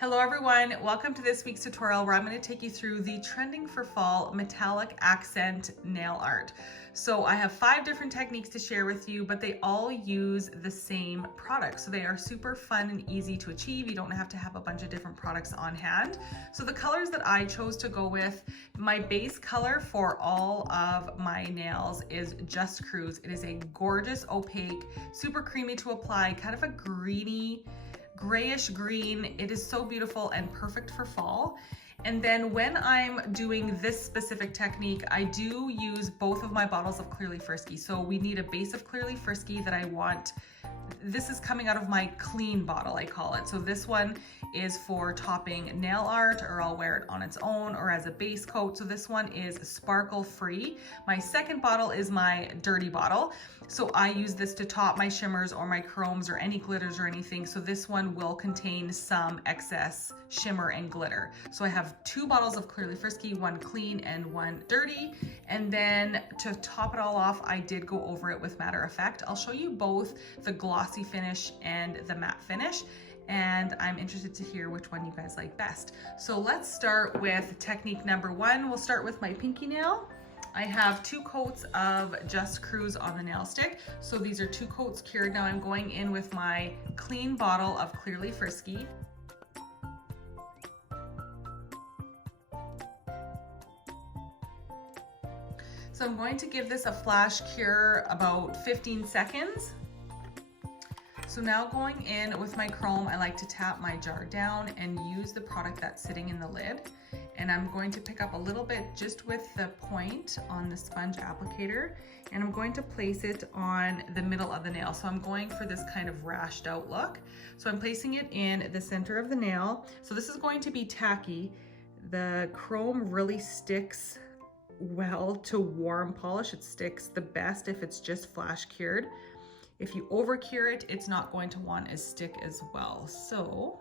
Hello everyone, welcome to this week's tutorial where I'm going to take you through the trending for fall metallic accent nail art. So I have 5 different techniques to share with you, but they all use the same product. So they are super fun and easy to achieve. You don't have to have a bunch of different products on hand. So the colors that I chose to go with, my base color for all of my nails is Just Cruise. It is a gorgeous opaque, super creamy to apply, kind of a greeny, grayish green. It is so beautiful and perfect for fall. And then when I'm doing this specific technique, I do use both of my bottles of Clearly Frisky. So we need a base of Clearly Frisky that I want. This is coming out of my clean bottle, I call it. So this one is for topping nail art, or I'll wear it on its own or as a base coat. So this one is sparkle free. My second bottle is my dirty bottle. So I use this to top my shimmers or my chromes or any glitters or anything. So this one will contain some excess shimmer and glitter. So I have 2 bottles of Clearly Frisky, one clean and one dirty. And then to top it all off, I did go over it with Matter of Fact. I'll show you both the glossy finish and the matte finish, and I'm interested to hear which one you guys like best. So let's start with technique number 1. We'll start with my pinky nail. I have 2 coats of Just Cruise on the nail stick. So these are 2 coats cured. Now I'm going in with my clean bottle of Clearly Frisky. So I'm going to give this a flash cure about 15 seconds. So now going in with my chrome, I like to tap my jar down and use the product that's sitting in the lid. And I'm going to pick up a little bit just with the point on the sponge applicator, and I'm going to place it on the middle of the nail. So I'm going for this kind of rashed out look. So I'm placing it in the center of the nail. So this is going to be tacky. The chrome really sticks well to warm polish. It sticks the best if it's just flash cured. If you over cure it, it's not going to want to stick as well. So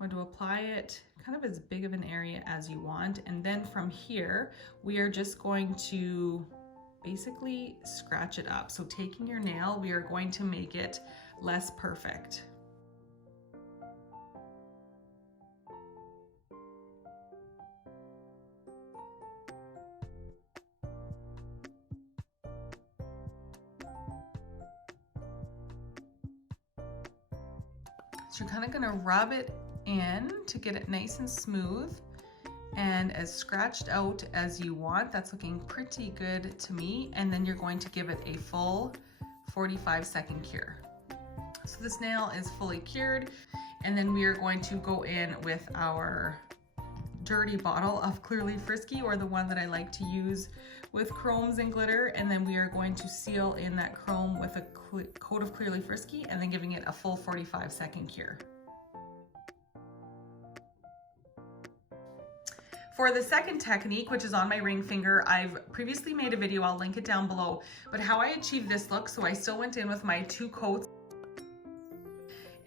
I'm going to apply it kind of as big of an area as you want. And then from here, we are just going to basically scratch it up. So taking your nail, we are going to make it less perfect. So you're kind of gonna rub it in to get it nice and smooth and as scratched out as you want. That's looking pretty good to me. And then you're going to give it a full 45-second cure. So this nail is fully cured. And then we are going to go in with our dirty bottle of Clearly Frisky, or the one that I like to use with chromes and glitter, and then we are going to seal in that chrome with a coat of Clearly Frisky and then giving it a full 45-second cure. For the second technique, which is on my ring finger, I've previously made a video, I'll link it down below, but how I achieved this look. So I still went in with my 2 coats.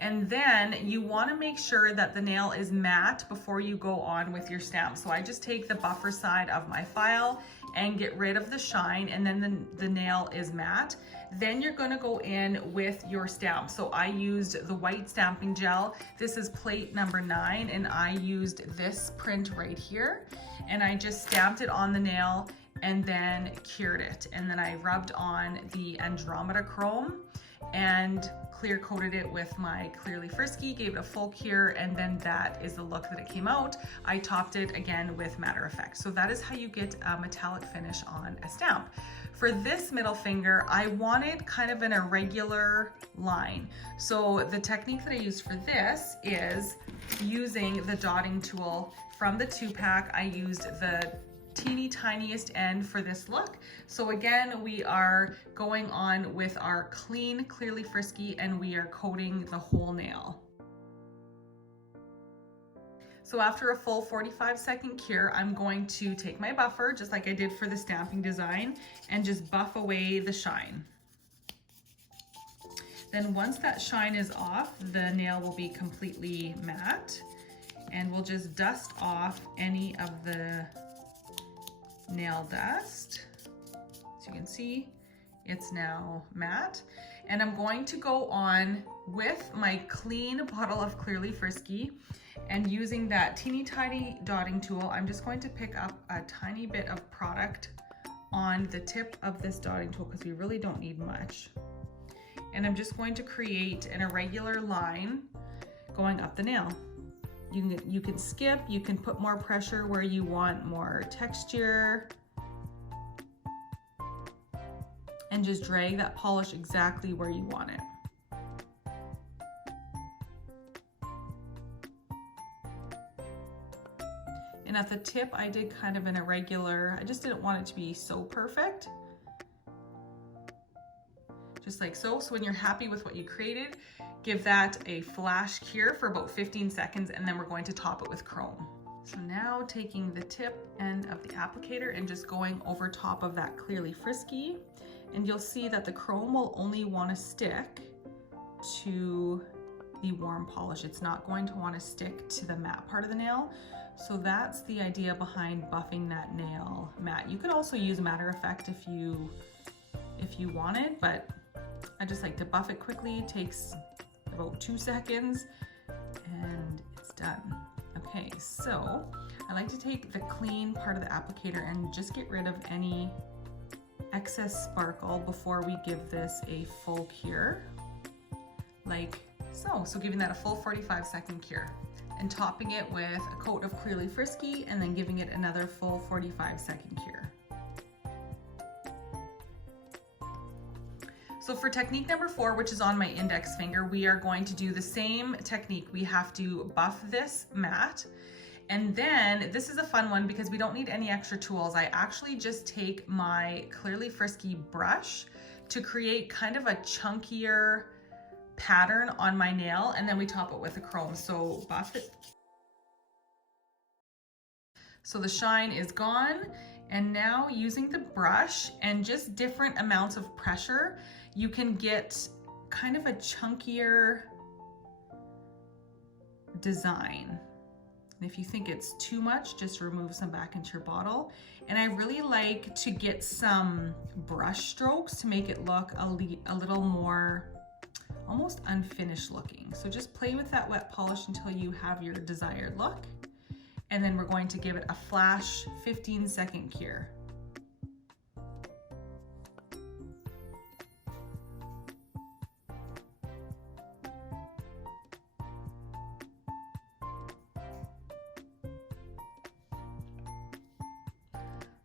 And then you want to make sure that the nail is matte before you go on with your stamp. So I just take the buffer side of my file and get rid of the shine, and then the nail is matte. Then you're going to go in with your stamp. So I used the white stamping gel. This is plate number 9, and I used this print right here. And I just stamped it on the nail and then cured it. And then I rubbed on the Andromeda Chrome and clear coated it with my Clearly Frisky, gave it a full cure, and then that is the look that it came out. I topped it again with Matter of Fact. So that is how you get a metallic finish on a stamp. For this middle finger, I wanted kind of an irregular line. So the technique that I used for this is using the dotting tool from the 2-pack. I used the teeny tiniest end for this look. So again, we are going on with our clean Clearly Frisky, and we are coating the whole nail. So after a full 45-second cure, I'm going to take my buffer, just like I did for the stamping design, and just buff away the shine. Then once that shine is off, the nail will be completely matte, and we'll just dust off any of the nail dust. As you can see, It's now matte. And I'm going to go on with my clean bottle of Clearly Frisky, and using that teeny tiny dotting tool, I'm just going to pick up a tiny bit of product on the tip of this dotting tool because we really don't need much. And I'm just going to create an irregular line going up the nail. You can skip, you can put more pressure where you want more texture, and just drag that polish exactly where you want it. And at the tip, I did kind of an irregular, I just didn't want it to be so perfect. Just like so. So when you're happy with what you created, give that a flash cure for about 15 seconds, and then we're going to top it with chrome. So now taking the tip end of the applicator and just going over top of that Clearly Frisky, and you'll see that the chrome will only want to stick to the warm polish. It's not going to want to stick to the matte part of the nail. So that's the idea behind buffing that nail matte. You could also use matter effect if you wanted, but I just like to buff it quickly. It takes about 2 seconds and it's done. Okay, so I like to take the clean part of the applicator and just get rid of any excess sparkle before we give this a full cure, like so. So giving that a full 45-second cure and topping it with a coat of Clearly Frisky and then giving it another full 45-second cure. So for technique number 4, which is on my index finger, we are going to do the same technique. We have to buff this matte. And then this is a fun one because we don't need any extra tools. I actually just take my Clearly Frisky brush to create kind of a chunkier pattern on my nail, and then we top it with a chrome. So buff it. So the shine is gone, and now using the brush and just different amounts of pressure, you can get kind of a chunkier design. And if you think it's too much, just remove some back into your bottle. And I really like to get some brush strokes to make it look a little more almost unfinished looking. So just play with that wet polish until you have your desired look. And then we're going to give it a flash 15-second cure.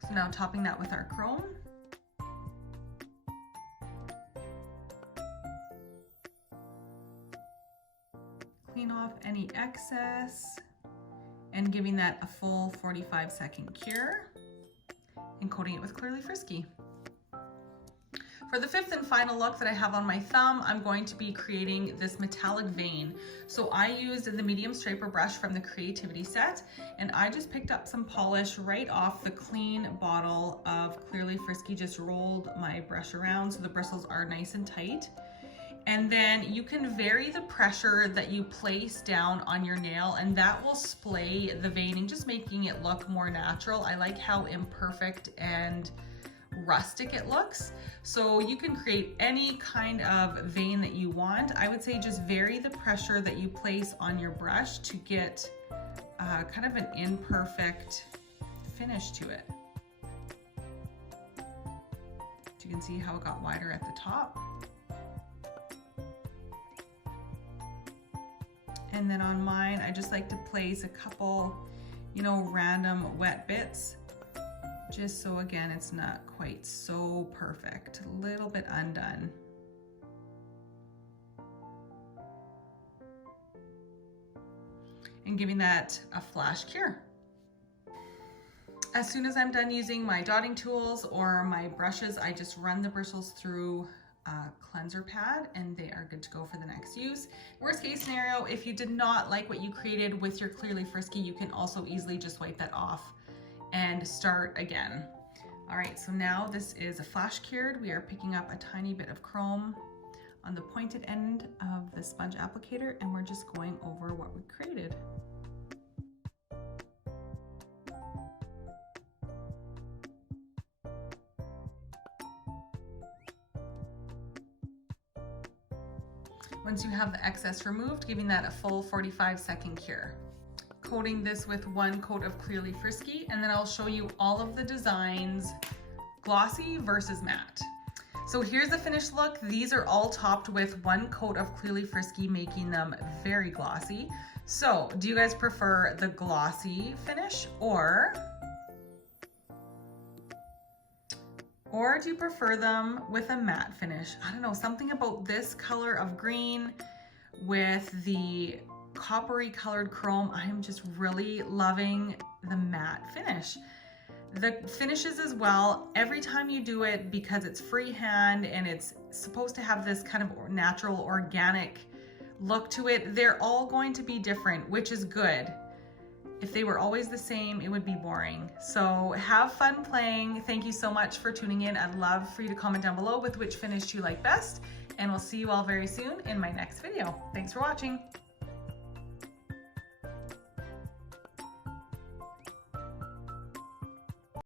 So now topping that with our chrome. Clean off any excess and giving that a full 45-second cure and coating it with Clearly Frisky. For the 5th and final look that I have on my thumb, I'm going to be creating this metallic vein. So I used the medium striper brush from the Creativity set, and I just picked up some polish right off the clean bottle of Clearly Frisky, just rolled my brush around so the bristles are nice and tight. And then you can vary the pressure that you place down on your nail, and that will splay the veining, just making it look more natural. I like how imperfect and rustic it looks. So you can create any kind of vein that you want. I would say just vary the pressure that you place on your brush to get kind of an imperfect finish to it. So you can see how it got wider at the top. And then on mine, I just like to place a couple, random wet bits, just so again, it's not quite so perfect, a little bit undone. And giving that a flash cure. As soon as I'm done using my dotting tools or my brushes, I just run the bristles through a cleanser pad and they are good to go for the next use. Worst case scenario, if you did not like what you created with your Clearly Frisky, you can also easily just wipe that off and start again. All right, so now this is a flash cured. We are picking up a tiny bit of chrome on the pointed end of the sponge applicator, and we're just going over what we created. once you have the excess removed, giving that a full 45-second cure. Coating this with 1 coat of Clearly Frisky, and then I'll show you all of the designs, glossy versus matte. So here's the finished look. These are all topped with 1 coat of Clearly Frisky, making them very glossy. So do you guys prefer the glossy finish or do you prefer them with a matte finish? I don't know, something about this color of green with the coppery colored chrome. I am just really loving the matte finish. The finishes as well, every time you do it, because it's freehand and it's supposed to have this kind of natural organic look to it, they're all going to be different, which is good. If they were always the same, it would be boring. So have fun playing. Thank you so much for tuning in. I'd love for you to comment down below with which finish you like best, and we'll see you all very soon in my next video. Thanks for watching.